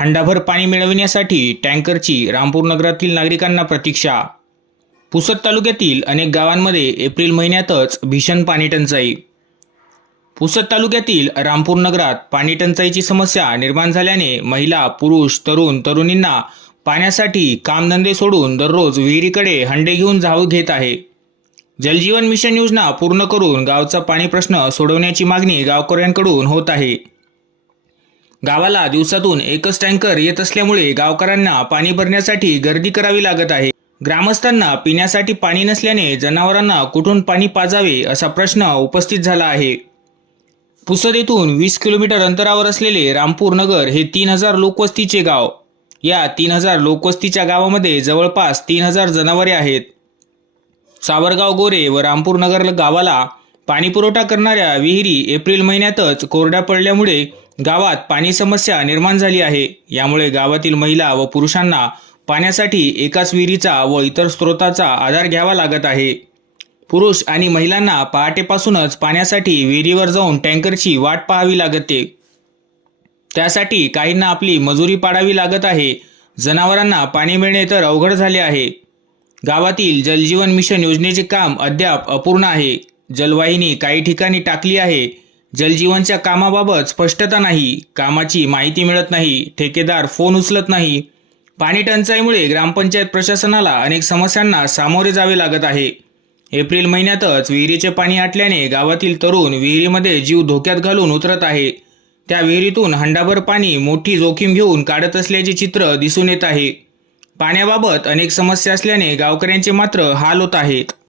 हंडाभर पाणी मिळविण्यासाठी टँकरची रामपूर नगरातील नागरिकांना प्रतीक्षा. पुसद तालुक्यातील अनेक गावांमध्ये एप्रिल महिन्यातच भीषण पाणी टंचाई. पुसद तालुक्यातील रामपूर नगरात पाणी टंचाईची समस्या निर्माण झाल्याने महिला पुरुष तरुण तरुणींना पाण्यासाठी कामधंदे सोडून दररोज विहिरीकडे हंडे घेऊन जाऊ घेत आहे. जलजीवन मिशन योजना पूर्ण करून गावचा पाणी प्रश्न सोडवण्याची मागणी गावकऱ्यांकडून होत आहे. गावाला दिवसातून एकच टँकर येत असल्यामुळे गावकऱ्यांना पाणी भरण्यासाठी गर्दी करावी लागत आहे. ग्रामस्थांना पिण्यासाठी पाणी नसल्याने जनावरांना कुठून पाणी पाजावे असा प्रश्न उपस्थित झाला आहे. पुसद येथून वीस किलोमीटर अंतरावर असलेले रामपूर नगर हे तीन हजार लोकवस्तीचे गाव. या तीन हजार लोकवस्तीच्या गावामध्ये जवळपास तीन हजार जनावरे आहेत. सावरगाव गोरे व रामपूर नगर गावाला पाणीपुरवठा करणाऱ्या विहिरी एप्रिल महिन्यातच कोरड्या पडल्यामुळे गावात पाणी समस्या निर्माण झाली आहे. यामुळे गावातील महिला व पुरुषांना पाण्यासाठी एकाच विहिरीचा व इतर स्रोताचा आधार घ्यावा लागत आहे. पुरुष आणि महिलांना पहाटेपासूनच पाण्यासाठी विहिरीवर जाऊन टँकरची वाट पाहावी लागते. त्यासाठी काहींना आपली मजुरी पाडावी लागत आहे. जनावरांना पाणी मिळणे तर अवघड झाले आहे. गावातील जलजीवन मिशन योजनेचे काम अद्याप अपूर्ण आहे. जलवाहिनी काही ठिकाणी टाकली आहे. जलजीवनच्या कामाबाबत स्पष्टता नाही कामाची माहिती मिळत नाही ठेकेदार फोन उचलत नाही. पाणी टंचाईमुळे ग्रामपंचायत प्रशासनाला अनेक समस्यांना सामोरे जावे लागत आहे. एप्रिल महिन्यातच विहिरीचे पाणी आटल्याने गावातील तरुण विहिरीमध्ये जीव धोक्यात घालून उतरत आहे. त्या विहिरीतून हंडाभर पाणी मोठी जोखीम घेऊन काढत असल्याचे चित्र दिसून येत आहे. पाण्याबाबत अनेक समस्या असल्याने गावकऱ्यांचे मात्र हाल होत आहेत